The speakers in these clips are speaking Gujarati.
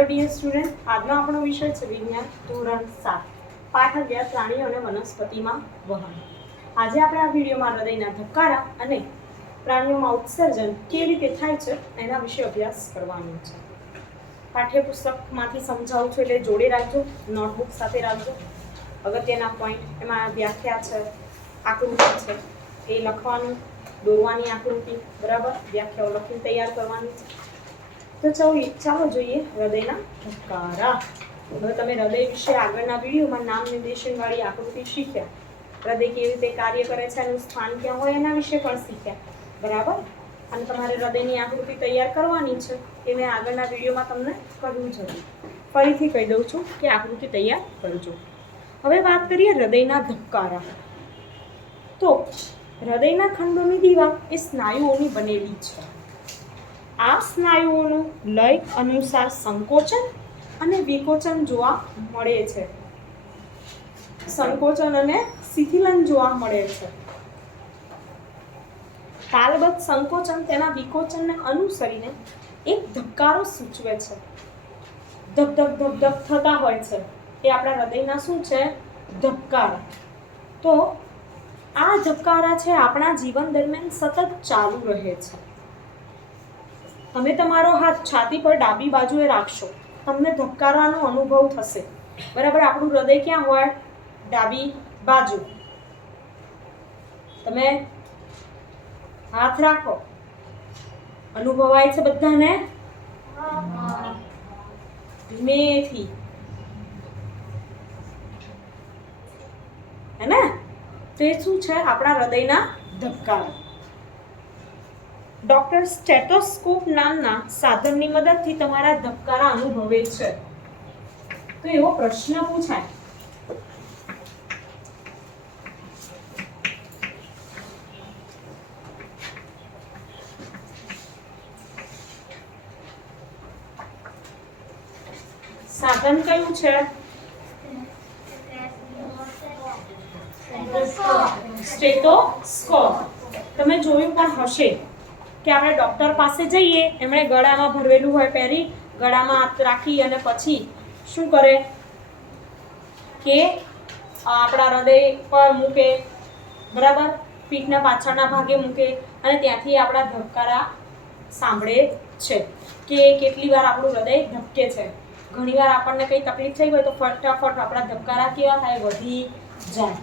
હેલો ડિયર સ્ટુડન્ટ, આજનો આપણો વિષય છે વિજ્ઞાન ધોરણ 7 પાઠ 11 પ્રાણીઓ અને વનસ્પતિમાં વહન. આજે આપણે આ વિડીયોમાં હૃદયના ધબકારા અને પ્રાણીઓમાં ઉત્સર્જન કેવી રીતે થાય છે એના વિશે અભ્યાસ કરવાનો છે. પાઠ્યપુસ્તકમાંથી સમજાવું છું એટલે જોડે રાખજો, નોટબુક સાથે રાખજો. અગત્યના પોઈન્ટ એમાં વ્યાખ્યા છે, આકૃતિ છે, એ લખવાનું, દોરવાની આકૃતિ, બરાબર, વ્યાખ્યાઓ લખીને તૈયાર કરવાની છે. તો ચાલો જોઈએ હૃદયના ધબકારા. હવે તમે હૃદય વિશે આગળના વિડીયોમાં નામ નિર્દેશનવાળી આકૃતિ શીખ્યા. હૃદય કેવી રીતે કાર્ય કરે છે, એનું સ્થાન ક્યાં હોય એના વિશે પણ શીખ્યા, બરાબર. અને તમારે હૃદયની આકૃતિ તૈયાર કરવાની છે એ મેં આગળના વિડીયોમાં તમને કહ્યું છે. ફરીથી કહી દઉં છું કે આકૃતિ તૈયાર કરજો. હવે વાત કરીએ હૃદયના ધબકારા. તો હૃદયના ખંડોની દીવાલ એ સ્નાયુઓની બનેલી છે. આ સ્નાયુઓનું લય અનુસાર સંકોચન અને વિકોચન જોવા મળે છે. સંકોચન અને શિથિલન જોવા મળે છે. તાલબદ્ધ સંકોચન તેના વિકોચનને અનુસરીને એક ધબકારો સૂચવે છે. ધક ધક ધક ધક થતા હોય છે એ આપણા હૃદયના શું છે? ધબકારા. તો આ ધબકારા છે આપણા જીવન દરમિયાન સતત ચાલુ રહે છે. તમે તમારો હાથ છાતી પર ડાબી બાજુએ રાખશો, તમને ધબકારાનો અનુભવ થશે, બરાબર. આપણું હૃદય ક્યાં હોય? ડાબી બાજુ. તમે હાથ રાખો, અનુભવાય છે બધાને? ધીમેથી, હે ને? તો એ શું છે? આપણા હૃદયના ધબકારા. ડોક્ટર સ્ટેથોસ્કોપ નામના સાધનની મદદથી તમારા ધબકારા અનુભવે છે. તો એવો પ્રશ્ન પૂછાય, સાધન કયું છે? સ્ટેથોસ્કોપ. તમે જોયું પણ હશે કે આપણે ડોક્ટર પાસે જઈએ, એમણે ગળામાં ભરવેલું હોય પહેરી, ગળામાં હાથ રાખી અને પછી શું કરે કે આપણા હૃદય પર મૂકે, બરાબર, પીઠના પાછળના ભાગે મૂકે અને ત્યાંથી આપણા ધબકારા સાંભળે છે કે કેટલી વાર આપણું હૃદય ધબકે છે. ઘણીવાર આપણને કંઈ તકલીફ થઈ હોય તો ફટાફટ આપણા ધબકારા કેવા થાય? વધી જાય,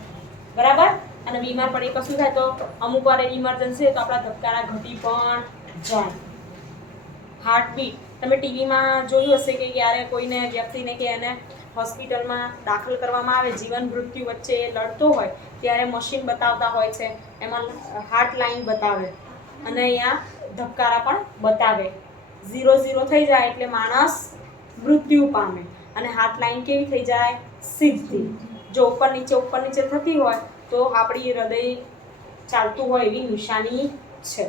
બરાબર. અને બીમાર પડી કશું થાય તો અમુક વાર ઇમરજન્સી હોય તો આપણા ધબકારા ઘટી પણ જાય. હાર્ટબીટ તમે ટીવીમાં જોયું હશે કે ક્યારે કોઈને વ્યક્તિને કે એને હોસ્પિટલમાં દાખલ કરવામાં આવે, જીવન મૃત્યુ વચ્ચે લડતો હોય ત્યારે મશીન બતાવતા હોય છે, એમાં હાર્ટ લાઈન બતાવે અને અહીંયા ધબકારા પણ બતાવે. 0-0 થઈ જાય એટલે માણસ મૃત્યુ પામે અને હાર્ટ લાઈન કેવી થઈ જાય? સીધી. જો ઉપર નીચે થતી હોય તો આપણી હૃદય ચાલતું હોય એવી નિશાની છે.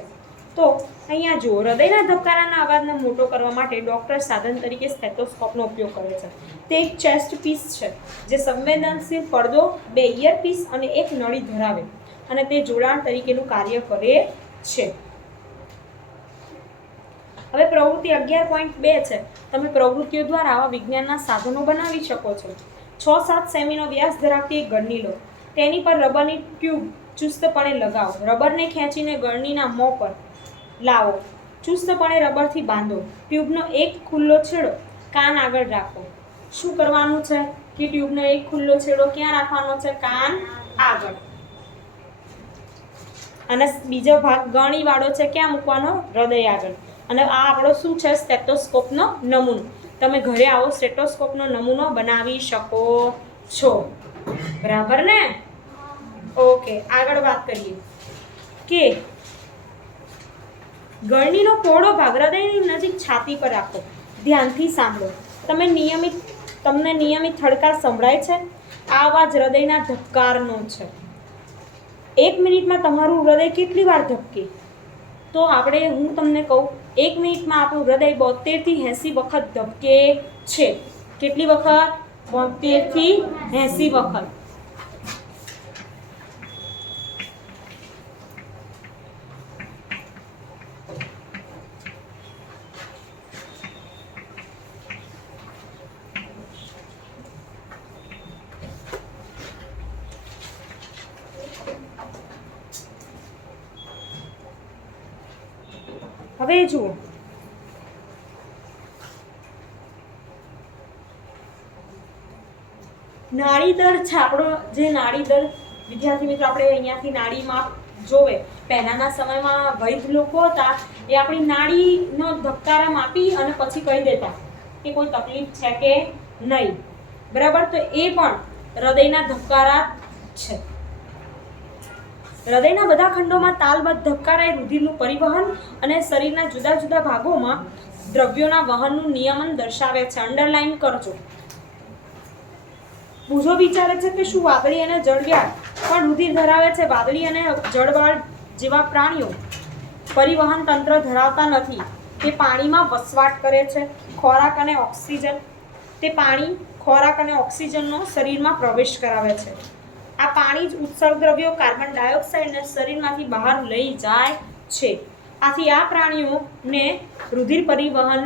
તો અહીંયા જુઓ, હૃદયના ધબકારાના અવાજને મોટો કરવા માટે ડૉક્ટર સાધન તરીકે સ્ટેથોસ્કોપનો ઉપયોગ કરે છે. તે એક ચેસ્ટ પીસ છે જે સંવેદનશીલ પડદો, 2 ઇયરપીસ અને એક નળી ધરાવે અને તે જોડાણ તરીકેનું કાર્ય કરે છે. હવે પ્રવૃત્તિ 11.2 છે. તમે પ્રવૃત્તિઓ દ્વારા આવા વિજ્ઞાનના સાધનો બનાવી શકો છો. 6-7 સેમીનો વ્યાસ ધરાવતી એક ગળણી લો. તેની પર રબરની ટ્યુબ ચુસ્તપણે લગાવો. રબરને ખેંચીને ગળણીના મોં પર લાવો. ચુસ્તપણે રબરથી બાંધો. ટ્યુબનો એક ખુલ્લો છેડો કાન આગળ રાખો. શું કરવાનું છે કે ટ્યુબનો એક ખુલ્લો છેડો ક્યાં રાખવાનો છે? કાન આગળ. અને બીજો ભાગ ગળણીવાળો છે ક્યાં મૂકવાનો? હૃદય આગળ. અને આ આપણો શું છે? સ્ટેથોસ્કોપનો નમૂનો. તમે ઘરે આવો સ્ટેથોસ્કોપનો નમૂનો બનાવી શકો છો, બરાબર ને? ઓકે, આગળ વાત કરીએ કે ગળણીનો પહોળો ભાગ હૃદયની નજીક છાતી પર રાખો. ધ્યાનથી સાંભળો. તમને નિયમિત થડકાર સંભળાય છે? આ અવાજ હૃદયના ધબકારનો છે. 1 મિનિટમાં તમારું હૃદય કેટલી વાર ધબકે? તો હું તમને કહું, 1 મિનિટમાં આપણું હૃદય 72 થી 80 વખત ધબકે છે. કેટલી વખત? 72 થી 80 વખત. હવે જુઓ, નાડીદળ છે આપણો, જે નાડીદળ વિદ્યાર્થી મિત્રો આપણે અહીંયાથી નાડીમાં જોવે, પહેલાના સમયમાં વૈદ લોકો હતા એ આપણી નાડીનો ધબકારા માપી અને પછી કહી દેતા કે કોઈ તકલીફ છે કે નહીં, બરાબર. તો એ પણ હૃદયના ધબકારા છે. હૃદયના બધા ખંડોમાં તાલબદ્ધ ધબકારા એ રુધિરનું પરિવહન અને શરીરના જુદા જુદા ભાગોમાં દ્રવ્યોના વહનનું નિયમન દર્શાવે છે. અંડરલાઈન કરજો. પૂજો વિચારે છે કે શું વાદળી અને જળવ્યાળ પણ રુધિર ધરાવે છે? વાદળી અને જળવાળ જેવા પ્રાણીઓ પરિવહન તંત્ર ધરાવતા નથી. તે પાણીમાં વસવાટ કરે છે. ખોરાક અને ઓક્સિજન, તે પાણી ખોરાક અને ઓક્સિજનનો શરીરમાં પ્રવેશ કરાવે છે. આ પાણી જ ઉત્સર્ગ દ્રવ્યો કાર્બન ડાયોક્સાઇડને શરીરમાંથી બહાર લઈ જાય છે. આથી આ પ્રાણીઓને રુધિર પરિવહન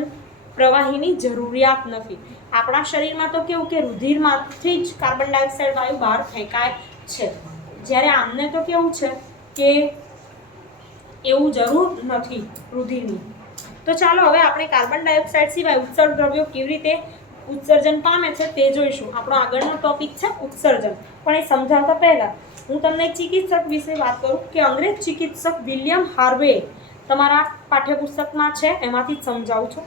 પ્રવાહીની જરૂરિયાત નથી. આપણા શરીરમાં તો કેવું કે રુધિરમાંથી જ કાર્બન ડાયોક્સાઇડ વાયુ બહાર ફેંકાય છે, જ્યારે આમને તો કેવું છે કે એવું જરૂર નથી રુધિરની. તો ચાલો હવે આપણે કાર્બન ડાયોક્સાઇડ સિવાય ઉત્સર્ગ દ્રવ્યો કેવી રીતે ઉત્સર્જન પામે છે તે જોઈશું. આપણો આગળનો ટોપિક છે ઉત્સર્જન. પણ એ સમજાવતા પહેલા હું તમને ચિકિત્સક વિશે વાત કરું કે અંગ્રેજ ચિકિત્સક વિલિયમ હાર્વે, તમારા પાઠ્યપુસ્તકમાં છે એમાંથી જ સમજાવું છું,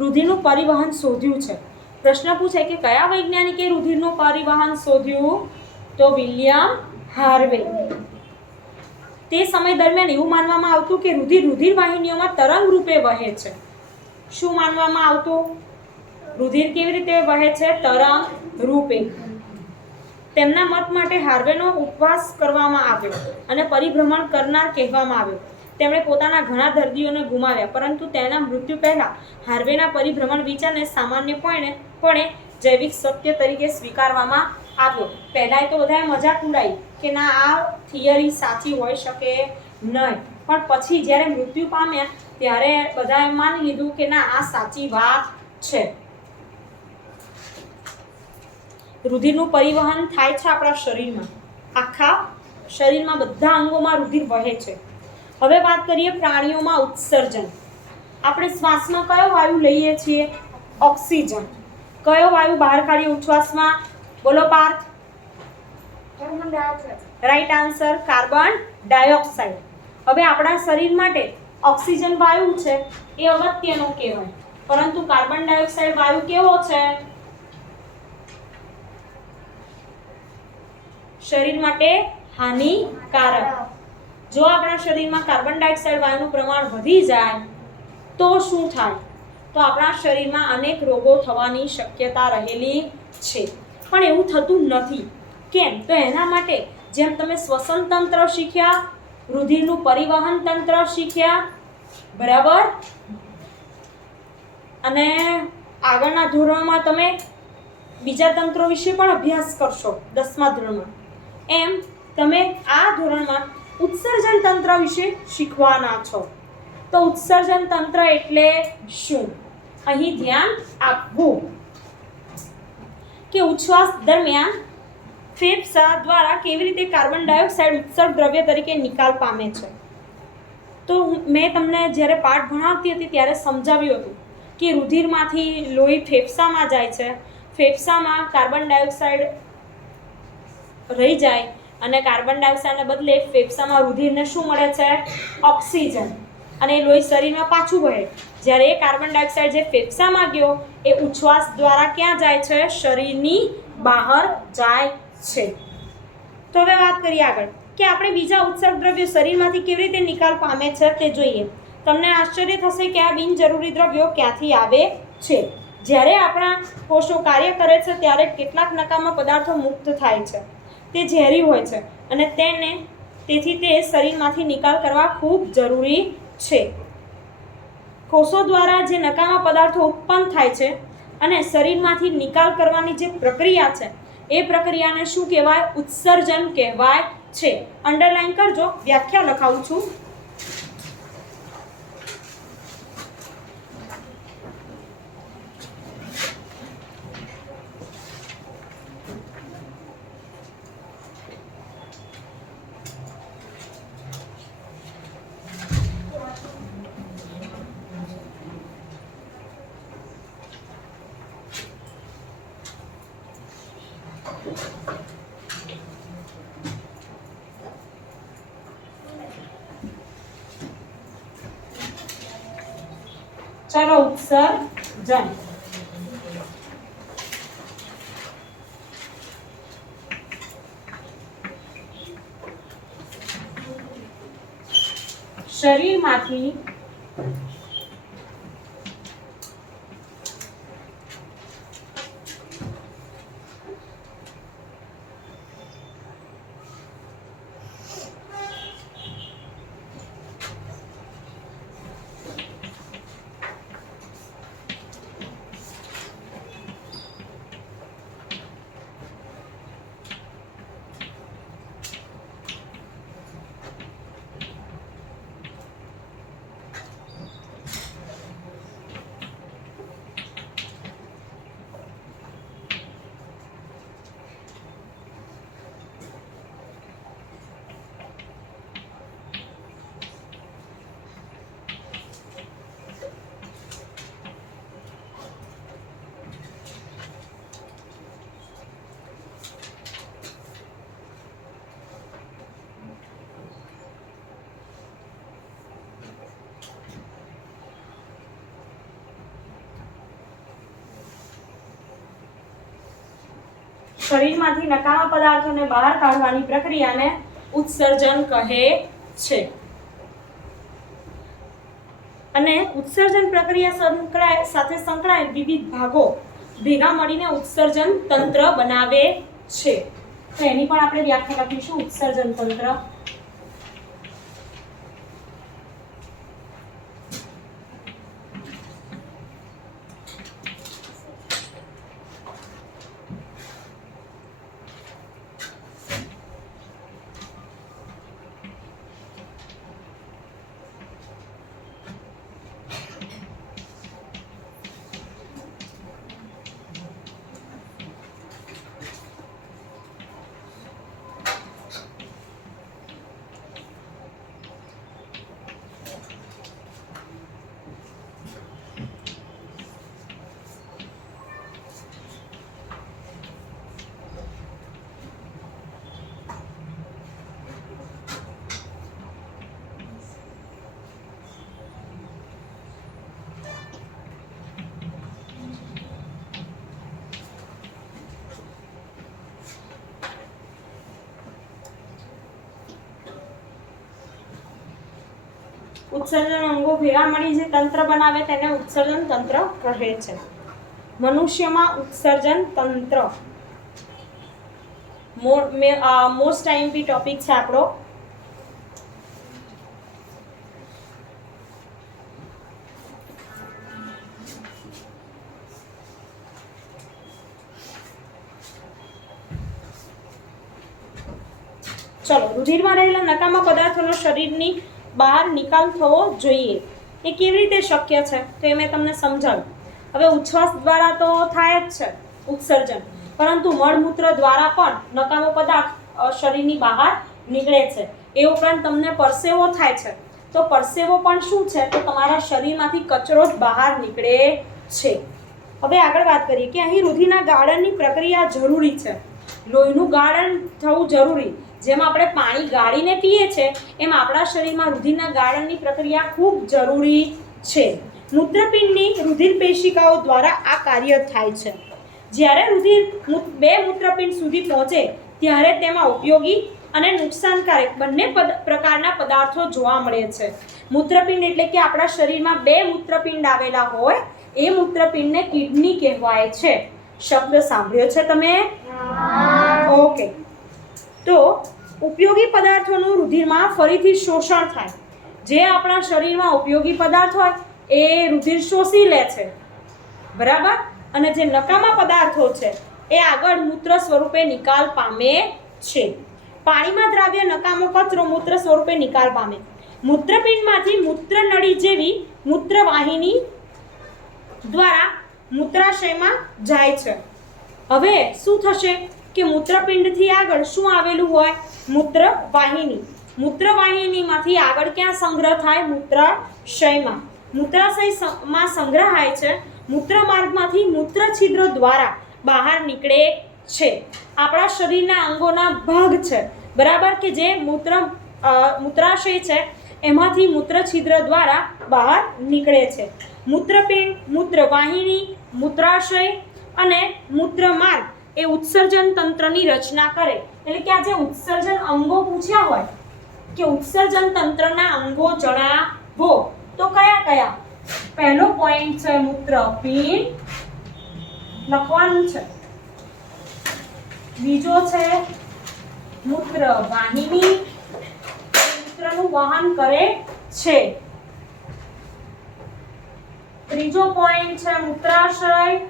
રુધિરનું પરિવહન શોધ્યું છે. પ્રશ્ન પૂછે કે કયા વૈજ્ઞાનિકે રુધિરનું પરિવહન શોધ્યું? તો વિલિયમ હાર્વે. તે સમય દરમિયાન એવું માનવામાં આવતું કે રુધિર વાહિનીઓમાં તરંગ રૂપે વહે છે. શું માનવામાં આવતું? રુધિર કેવી રીતે વહે છે? તરંગ રૂપે. તેમના મત માટે હાર્વેનો ઉપવાસ કરવામાં આવ્યો અને પરિભ્રમણ કરનાર કહેવામાં આવ્યો. તેમણે પોતાના ઘણા દર્દીઓને ગુમાવ્યા, પરંતુ તેના મૃત્યુ પહેલા હાર્વેના પરિભ્રમણ વિચારને સામાન્યપણે જૈવિક સત્ય તરીકે સ્વીકારવામાં આવ્યો. પહેલાં તો બધાએ મજાક ઉડાવી કે ના આ થિયરી સાચી હોઈ શકે નહીં, પણ પછી જ્યારે મૃત્યુ પામ્યા ત્યારે બધાએ માની લીધું કે ના આ સાચી વાત છે. રુધિરનું પરિવહન થાય છે આપણા શરીરમાં, આખા શરીરમાં બધા અંગોમાં રુધિર વહે છે. હવે વાત કરીએ પ્રાણીઓમાં ઉત્સર્જન. આપણે શ્વાસમાં કયો વાયુ લઈએ છીએ? ઓક્સિજન. કયો વાયુ બહાર કાઢીએ ઉચ્છ્વાસમાં? બોલો Parth. Right answer, carbon dioxide. હવે આપણા શરીર માટે ઓક્સિજન વાયુ છે એ અગત્યનો કહેવાય, પરંતુ કાર્બન ડાયોક્સાઇડ વાયુ કેવો છે? શરીર માટે હાનિકારક. જો આપણા શરીરમાં કાર્બન ડાયોક્સાઇડ વાયુનું પ્રમાણ વધી જાય તો શું થાય? તો આપણા શરીરમાં અનેક રોગો થવાની શક્યતા રહેલી છે. પણ એવું થતું નથી. કેમ? તો એના માટે જેમ તમે શ્વસન તંત્ર શીખ્યા, રુધિરનું પરિવહન તંત્ર શીખ્યા, બરાબર, અને આગળના ધોરણોમાં તમે બીજા તંત્રો વિશે પણ અભ્યાસ કરશો 10મા ધોરણમાં, એમ તમે આ ધોરણમાં ઉત્સર્જન તંત્ર વિશે શીખવાના છો. તો ઉત્સર્જન તંત્ર એટલે શું? અહીં ધ્યાન આપવું કે ઉચ્છ્વાસ દરમિયાન ફેફસા દ્વારા કેવી રીતે કાર્બન ડાયોક્સાઇડ ઉત્સર્ગ દ્રવ્ય તરીકે નિકાલ પામે છે. તો મેં તમને જ્યારે પાઠ ભણાવતી હતી ત્યારે સમજાવ્યું હતું કે રુધિરમાંથી લોહી ફેફસામાં જાય છે, ફેફસામાં કાર્બન ડાયોક્સાઇડ રહી જાય અને કાર્બન ડાયોક્સાઇડને બદલે ફેફસામાં રુધિરને શું મળે છે? ઓક્સિજન. અને એ લોહી શરીરમાં પાછું વહે. જ્યારે એ કાર્બન ડાયોક્સાઇડ જે ફેફસામાં ગયો એ ઉચ્છ્વાસ દ્વારા ક્યાં જાય છે? શરીરની બહાર જાય છે. તો હવે વાત કરીએ આગળ કે આપણે બીજા ઉત્સર્ગ દ્રવ્યો શરીરમાંથી કેવી રીતે નિકાલ પામે છે તે જોઈએ. તમને આશ્ચર્ય થશે કે આ બિનજરૂરી દ્રવ્યો ક્યાંથી આવે છે. જ્યારે આપણા કોષો કાર્ય કરે છે ત્યારે કેટલાક નકામા પદાર્થો મુક્ત થાય છે. તે ઝેરી હોય છે અને તેથી તે શરીરમાંથી નિકાલ કરવા ખૂબ જરૂરી છે. કોષો દ્વારા જે નકામા પદાર્થો ઉત્પન્ન થાય છે અને શરીરમાંથી નિકાલ કરવાની જે પ્રક્રિયા છે એ પ્રક્રિયાને શું કહેવાય? ઉત્સર્જન કહેવાય છે. અંડરલાઈન કરજો, વ્યાખ્યા લખાવું છું. ચલો ઉત્સર્જન. શરીરમાંથી શરીરમાંથી નકામા પદાર્થોને બહાર કાઢવાની પ્રક્રિયાને ઉત્સર્જન કહે છે. અને ઉત્સર્જન પ્રક્રિયા સાથે સંકળાયેલ વિવિધ ભાગો ભેગા મળીને ઉત્સર્જન તંત્ર બનાવે છે. તો એની પણ આપણે વ્યાખ્યા લખીશું. ઉત્સર્જન તંત્ર ઉત્સર્જન અંગો ભેગા મળી જે તંત્ર બનાવે તેને ઉત્સર્જન તંત્ર કહે છે. મનુષ્યમાં ઉત્સર્જન તંત્ર મોસ્ટ આઈએમપી ટોપિક છે આપણો. ચલો, રુધિરમાં રહેલા નકામા પદાર્થોનો શરીરની બહાર નિકાલ થવો જોઈએ. એ કેવી રીતે શક્ય છે તો એ મેં તમને સમજાવ્યું. હવે ઉચ્છ્વાસ દ્વારા તો થાય જ છે ઉત્સર્જન, પરંતુ મળમૂત્ર દ્વારા પણ નકામો પદાર્થ શરીરની બહાર નીકળે છે. એ ઉપરાંત તમને પરસેવો થાય છે, તો પરસેવો પણ શું છે તો તમારા શરીરમાંથી કચરો જ બહાર નીકળે છે. હવે આગળ વાત કરીએ કે અહીં રુધિરના ગાળણની પ્રક્રિયા જરૂરી છે. લોહીનું ગાળણ થવું જરૂરી. જેમ આપણે પાણી ગાળીને પીએ છીએ એમ આપણા શરીરમાં રુધિરના ગાળણની પ્રક્રિયા ખૂબ જરૂરી છે. મૂત્રપિંડની રુધિર પેશિકાઓ દ્વારા આ કાર્ય થાય છે. જ્યારે રુધિર બે મૂત્રપિંડ સુધી પહોંચે ત્યારે તેમાં ઉપયોગી અને નુકસાનકારક બંને પ્રકારના પદાર્થો જોવા મળે છે. મૂત્રપિંડ એટલે કે આપણા શરીરમાં બે મૂત્રપિંડ આવેલા હોય એ મૂત્રપિંડને કિડની કહેવાય છે. શબ્દ સાંભળ્યો છે તમે? ઓકે. તો ઉપયોગી પદાર્થોનું રુધિરમાં ફરીથી શોષણ થાય. જે આપણા શરીરમાં ઉપયોગી પદાર્થ હોય એ રુધિર શોષી લે છે, બરાબર. અને જે નકામા પદાર્થો છે એ આગળ મૂત્ર સ્વરૂપે નિકાલ પામે છે. પાણીમાં દ્રાવ્ય નકામો કચરો મૂત્ર સ્વરૂપે નિકાલ પામે. મૂત્રપિંડમાંથી મૂત્રનળી જેવી મૂત્રવાહિની દ્વારા મૂત્રાશયમાં જાય છે. હવે શું થશે કે મૂત્રપિંડથી આગળ શું આવેલું હોય? મૂત્રવાહિની. મૂત્રવાહિનીમાંથી આગળ ક્યાં સંગ્રહ થાય? મૂત્રાશયમાં. મૂત્રાશયમાં સંગ્રહાય છે. મૂત્રમાર્ગમાંથી મૂત્રછિદ્રો દ્વારા બહાર નીકળે છે. આપણા શરીરના અંગોના ભાગ છે, બરાબર, કે જે મૂત્રાશય છે એમાંથી મૂત્રછિદ્ર દ્વારા બહાર નીકળે છે. મૂત્રપિંડ, મૂત્રવાહિની, મૂત્રાશય અને મૂત્રમાર્ગ એ ઉત્સર્જન તંત્રની રચના કરે. એટલે કે આ જે ઉત્સર્જન અંગો પૂછ્યા હોય કે ઉત્સર્જન તંત્રના અંગો જણાવો, તો કયા કયા? પહેલો પોઈન્ટ છે મૂત્રપિંડ, લખવાનું છે. બીજો છે મૂત્રવાહિની, મૂત્રનું વહન કરે છે. ત્રીજો પોઈન્ટ છે મૂત્રાશય.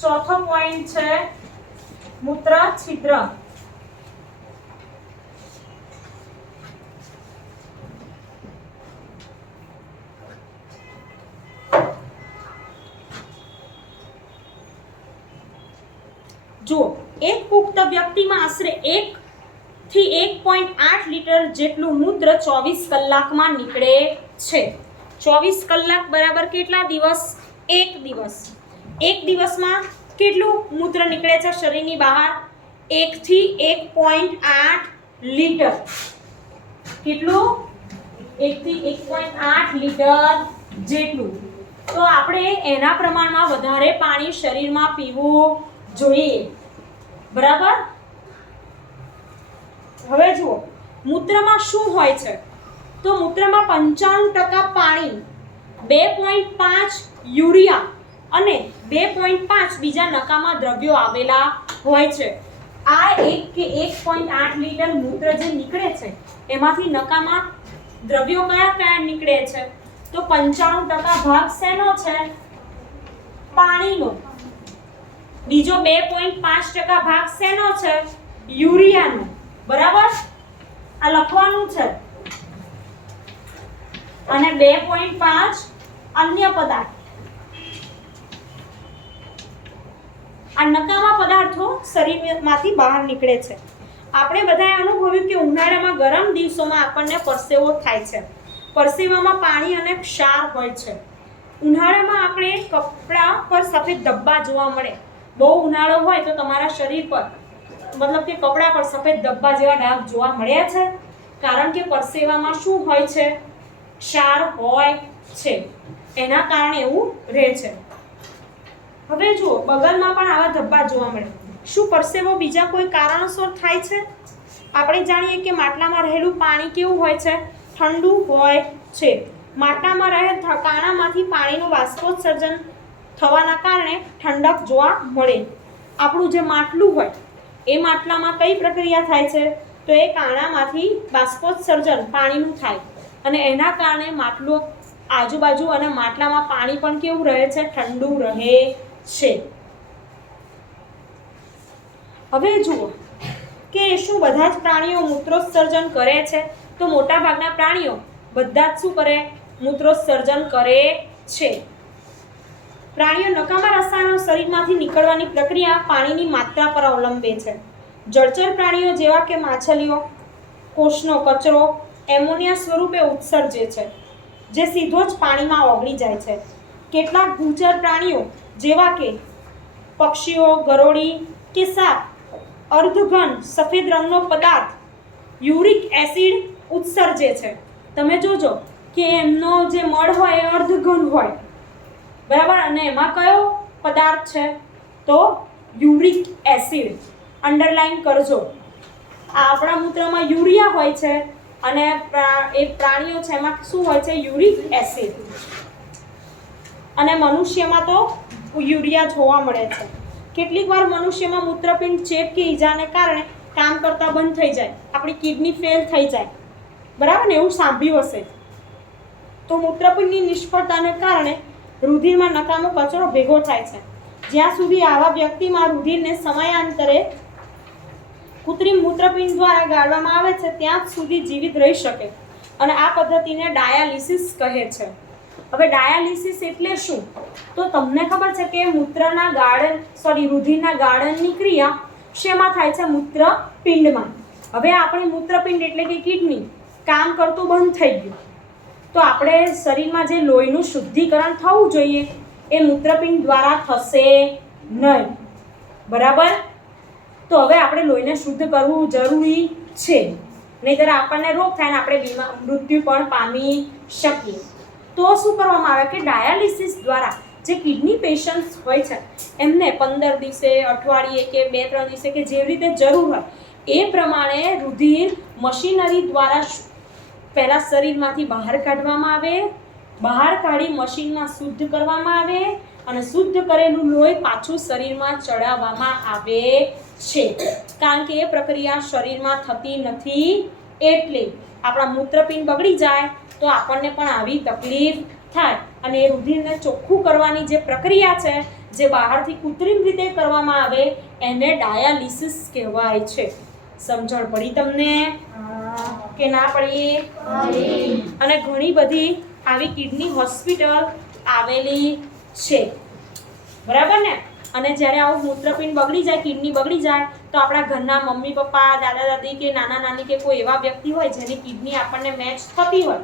ચોથો પોઈન્ટ છે મૂત્ર છિદ્ર. જો એક પુખ્ત વ્યક્તિમાં આશરે 1 થી 1.8 લીટર જેટલું મૂત્ર 24 કલાકમાં નીકળે છે. 24 કલાક બરાબર કેટલા દિવસ? 1 દિવસ. 1 દિવસમાં કેટલું મૂત્ર નીકળે છે શરીરની બહાર? 1 થી 1.8 લીટર. કેટલું? 1 થી 1.8 લીટર જેટલું. તો આપણે એના પ્રમાણમાં વધારે પાણી શરીરમાં પીવું જોઈએ. બરાબર? હવે જુઓ મૂત્રમાં શું હોય છે? તો મૂત્રમાં 95% પાણી, 2.5 યુરિયા અને 2.5 બીજા નકામા દ્રવ્યો આવેલા હોય છે. આ 1 કે 1.8 લીટર મૂત્ર જે નીકળે છે એમાંથી નકામા દ્રવ્યો કયા કયા નીકળે છે? તો 95% ભાગ શેનો છે? પાણીનો. બીજો 2.5% ભાગ શેનો છે? યુરિયાનો. બરાબર? આ લખવાનું છે. અને 2.5 અન્ય પદાર્થ. આ નકામા પદાર્થો શરીરમાંથી બહાર નીકળે છે. આપણે બધાએ અનુભવ્યું કે ઉનાળામાં ગરમ દિવસોમાં આપણને પરસેવો થાય છે. પરસેવામાં પાણી અને ક્ષાર હોય છે. ઉનાળામાં આપણે કપડા પર સફેદ ધબ્બા જોવા મળે. બહુ ઉનાળો હોય તો તમારા શરીર પર મતલબ કે કપડા પર સફેદ ધબ્બા જેવા ડાઘ જોવા મળ્યા છે. કારણ કે પરસેવામાં શું હોય છે? ક્ષાર હોય છે. એના કારણે એવું રહે છે. હવે જુઓ બગલમાં પણ આવા ધબ્બા જોવા મળે. શું પરસેવો બીજા કોઈ કારણોસર થાય છે? આપણે જાણીએ કે માટલામાં રહેલું પાણી કેવું હોય છે? ઠંડુ હોય છે. માટલામાં રહેલ કાણામાંથી પાણીનું બાષ્પોત્સર્જન થવાના કારણે ઠંડક જોવા મળે. આપણું જે માટલું હોય એ માટલામાં કઈ પ્રક્રિયા થાય છે? તો એ કાણામાંથી બાષ્પોત્સર્જન પાણીનું થાય અને એના કારણે માટલું આજુબાજુ અને માટલામાં પાણી પણ કેવું રહે છે? ઠંડુ રહે છે. હવે જુઓ કે શું બધા જ પ્રાણીઓ મૂત્રોત્સર્જન કરે છે? તો મોટા ભાગના પ્રાણીઓ બધા જ શું કરે? મૂત્રોત્સર્જન કરે છે. પ્રાણીઓ નકામા રસાયણો શરીરમાંથી નીકળવાની પ્રક્રિયા પાણીની માત્રા પર અવલંબે છે. જળચર પ્રાણીઓ જેવા કે માછલીઓ કોષનો કચરો એમોનિયા સ્વરૂપે ઉત્સર્જે છે, જે સીધો જ પાણીમાં ઓગળી જાય છે. કેટલાક ભૂચર પ્રાણીઓ જેવા કે પક્ષીઓ, ગરોળી કે સાપ અર્ધઘન સફેદ રંગનો પદાર્થ યુરિક એસિડ ઉત્સર્જે છે. તમે જોજો કે એમનો જે મળ હોય એ અર્ધઘન હોય. બરાબર? અને એમાં કયો પદાર્થ છે? તો યુરિક એસિડ. અંડરલાઈન કરજો. આપણા મૂત્રમાં યુરિયા હોય છે અને એ પ્રાણીઓ છે એમાં શું હોય છે? Uric acid. અને મનુષ્યમાં તો યુરિયા જોવા મળે છે. કેટલીક વાર મનુષ્યમાં મૂત્રપિંડ ચેપ કે ઈજાને કારણે કામ કરતા બંધ થઈ જાય, આપણી કિડની ફેલ થઈ જાય. બરાબર ને? એવું સાંભળ્યું હશે. તો મૂત્રપિંડની નિષ્ફળતાને કારણે રુધિરમાં નકામો કચરો ભેગો થાય છે. જ્યાં સુધી આવા વ્યક્તિમાં રુધિરને સમયાંતરે કૃત્રિમ મૂત્રપિંડ દ્વારા ગાળવામાં આવે છે ત્યાં સુધી જીવિત રહી શકે. અને આ પદ્ધતિને ડાયાલિસિસ કહે છે. હવે ડાયાલિસિસ એટલે શું? તો તમને ખબર છે કે રુધિરના ગાળણની ક્રિયા શેમાં થાય છે? મૂત્રપિંડમાં. હવે આપણે મૂત્રપિંડ એટલે કે કિડની કામ કરતું બંધ થઈ ગયું તો આપણે શરીરમાં જે લોહીનું શુદ્ધિકરણ થવું જોઈએ એ મૂત્રપિંડ દ્વારા થશે નહીં. બરાબર? તો હવે આપણે લોહીને શુદ્ધ કરવું જરૂરી છે. નહીંતર આપણને રોગ થાય ને આપણે મૃત્યુ પણ પામી શકીએ. તો શું કરવામાં આવે કે ડાયાલિસિસ દ્વારા જે કિડની પેશન્ટ્સ હોય છે એમને 15 દિવસે, અઠવાડિયે કે 2-3 દિવસે કે જેવી રીતે જરૂર હોય એ પ્રમાણે રુધિર મશીનરી દ્વારા પહેલા શરીરમાંથી બહાર કાઢવામાં આવે, બહાર કાઢી મશીનમાં શુદ્ધ કરવામાં આવે અને શુદ્ધ કરેલું લોહી પાછું શરીરમાં ચડાવવામાં આવે છે. કારણ કે એ પ્રક્રિયા શરીરમાં થતી નથી એટલે આપણા મૂત્રપિંડ બગડી જાય તો આપણને પણ આવી તકલીફ થાય. અને એ રુધિરને ચોખ્ખું કરવાની જે પ્રક્રિયા છે જે બહારથી કૃત્રિમ રીતે કરવામાં આવે એને ડાયાલિસિસ કહેવાય છે. સમજણ પડી તમને કે ના પડી? અને ઘણી બધી આવી કિડની હોસ્પિટલ આવેલી છે, બરાબર ને? અને જ્યારે આવું મૂત્રપિંડ બગડી જાય, કિડની બગડી જાય તો આપણા ઘરના મમ્મી પપ્પા, દાદા દાદી કે નાના નાની કે કોઈ એવા વ્યક્તિ હોય જેની કિડની આપણને મેચ થતી હોય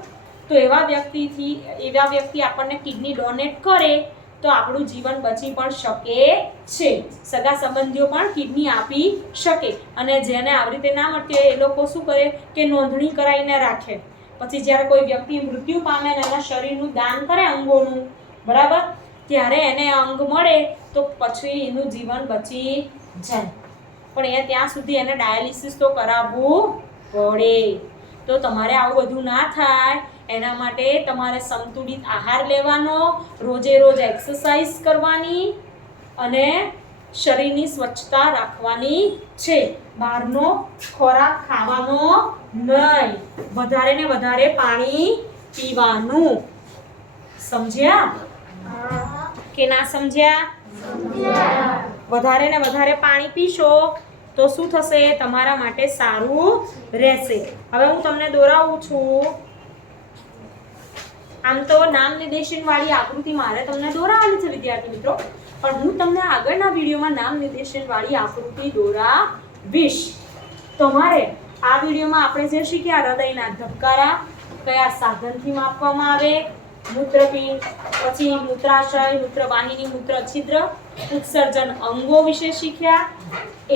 તો એવા વ્યક્તિ આપણને કિડની ડોનેટ કરે તો આપણું જીવન બચી પણ શકે છે. સગા સંબંધીઓ પણ કિડની આપી શકે. અને જેને આવી રીતે ના મળતી હોય એ લોકો શું કરે કે નોંધણી કરાવીને રાખે. પછી જ્યારે કોઈ વ્યક્તિ મૃત્યુ પામે ને એના શરીરનું દાન કરે અંગોનું, બરાબર, ત્યારે એને અંગ મળે તો પછી એનું જીવન બચી જાય. પણ એ ત્યાં સુધી એને ડાયાલિસિસ તો કરાવવું પડે. તો તમારે આવું બધું ના થાય એના માટે તમારે સંતુલિત આહાર લેવાનો, રોજે રોજ એક્સરસાઇઝ કરવાની અને શરીરની સ્વચ્છતા રાખવાની છે. બહારનો ખોરાક ખાવાનો નહીં, વધારે ને વધારે પાણી પીવાનું. સમજ્યા કે ના સમજ્યા? વધારે ને વધારે પાણી પીશો તો શું થશે? તમારા માટે સારું રહેશે. હવે હું તમને દોરાવું છું. આમ તો નામ નિર્દેશન વાળી આકૃતિ મારે તમને દોરાવવાની છે વિદ્યાર્થી મિત્રો, પણ હું તમને આગળના વિડીયોમાં નામ નિર્દેશન વાળી આકૃતિ દોરાવીશ. તમારે આ વિડીયોમાં આપણે જે શીખ્યા હૃદયના ધબકારા કયા સાધનથી માપવામાં આવે, મૂત્રપિંડ, પછી મૂત્રાશય, મૂત્રવાહિની, મૂત્રછિદ્ર, ઉત્સર્જન અંગો વિશે શીખ્યા.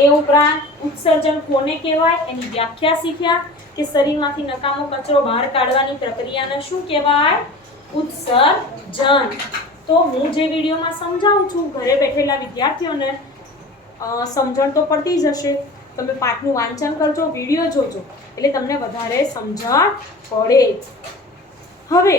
એ ઉપરાંત ઉત્સર્જન કોને કહેવાય એની વ્યાખ્યા શીખ્યા કે શરીરમાંથી નકામો કચરો બહાર કાઢવાની પ્રક્રિયાને શું કહેવાય? ઉત્સર્જન. તો હું જે વિડીયોમાં સમજાવું છું ઘરે બેઠેલા વિદ્યાર્થીઓને સમજણ તો પડતી જ હશે. તમે પાઠનું વાંચન કરજો, વિડીયો જોજો એટલે તમને વધારે સમજણ પડે. હવે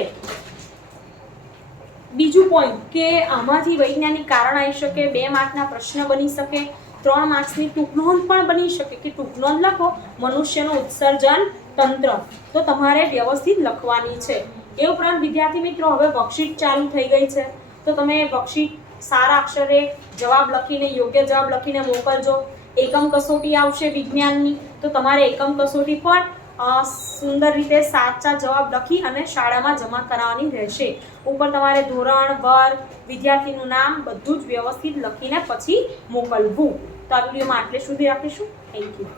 બીજું પોઈન્ટ કે આમાંથી વૈજ્ઞાનિક કારણ આવી શકે, 2 માર્કના પ્રશ્ન બની શકે, 3 માર્ક્સની ટૂંકનોંધ પણ બની શકે કે ટૂંકનોંધ લખો મનુષ્યનું ઉત્સર્જન તંત્ર, તો તમારે વ્યવસ્થિત લખવાની છે. એ ઉપરાંત વિદ્યાર્થી મિત્રો હવે વર્કશીટ ચાલુ થઈ ગઈ છે તો તમે વર્કશીટ સારા અક્ષરે જવાબ લખીને, યોગ્ય જવાબ લખીને મોકલજો. એકમ કસોટી આવશે વિજ્ઞાનની તો તમારે એકમ કસોટી પણ સુંદર રીતે સાચા જવાબ લખી અને શાળામાં જમા કરાવવાની રહેશે. ઉપર તમારે ધોરણ, વર્ગ, વિદ્યાર્થીનું નામ બધું જ વ્યવસ્થિત લખીને પછી મોકલવું. તો આ વિડીયોમાં આટલે સુધી રાખીશું. Thank you.